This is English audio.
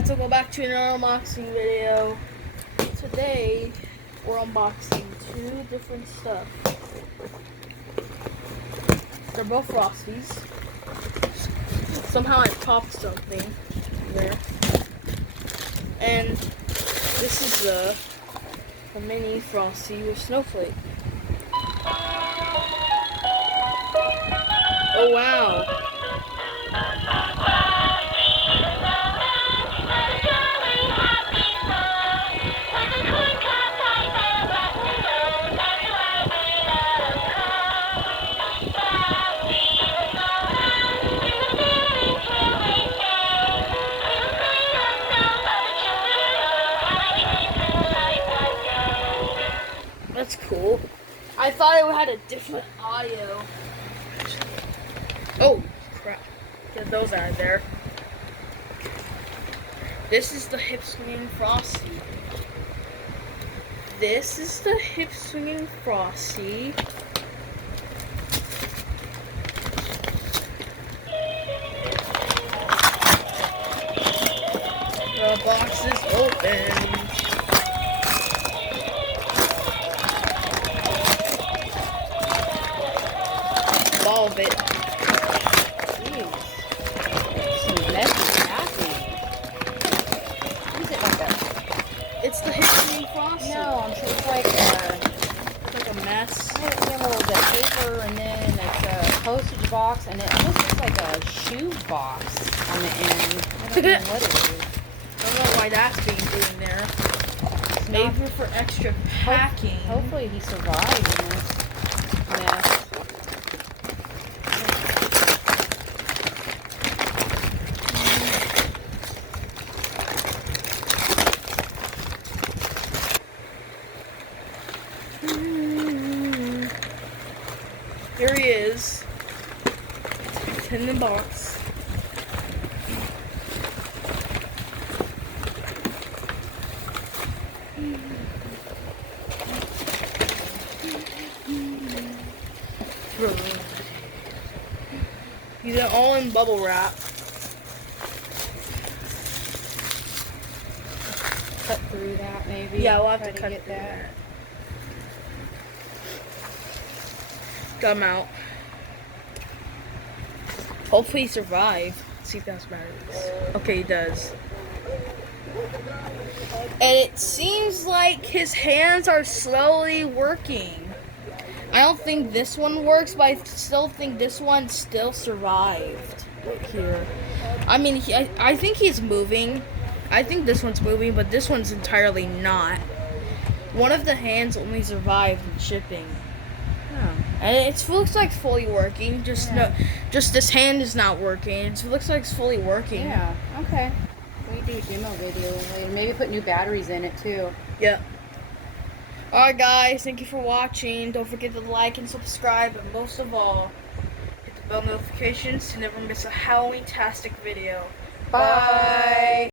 guys, so go back to another unboxing video. Today, we're unboxing two different stuff. They're both Frosties. Somehow I popped something there. And this is the mini Frosty with Snowflake. Oh wow. That's cool. I thought it had a different audio. Oh, crap. Get those out of there. This is the hip swinging Frosty. This is the hip swinging Frosty. The box is open. All of it. Jeez. Some messy packing. Is it like a... It's the history Frosty. No, I'm sure it's like a mess. The paper, and then it's a postage box, and it almost looks like a shoe box on the end. I don't know what it is. I don't know why that's being put in there. Maybe for extra packing. Hopefully he survived in this mess. Here he is. It's in the box. These are all in bubble wrap. Cut through that, maybe. Yeah, we'll have Try to cut get through that. Got him out. Hopefully he survived. Let's see if that's batteries. Okay, he does. And it seems like his hands are slowly working. I don't think this one works, but I still think this one still survived. Look here. I mean, I think he's moving. I think this one's moving, but this one's entirely not. One of the hands only survived in shipping. Oh. And it looks like fully working. Just this hand is not working. It looks like it's fully working. Yeah, okay. We do a demo video later. Maybe put new batteries in it too. Yeah. Alright guys, thank you for watching. Don't forget to like and subscribe, and most of all, hit the bell notifications to never miss a Halloween-tastic video. Bye.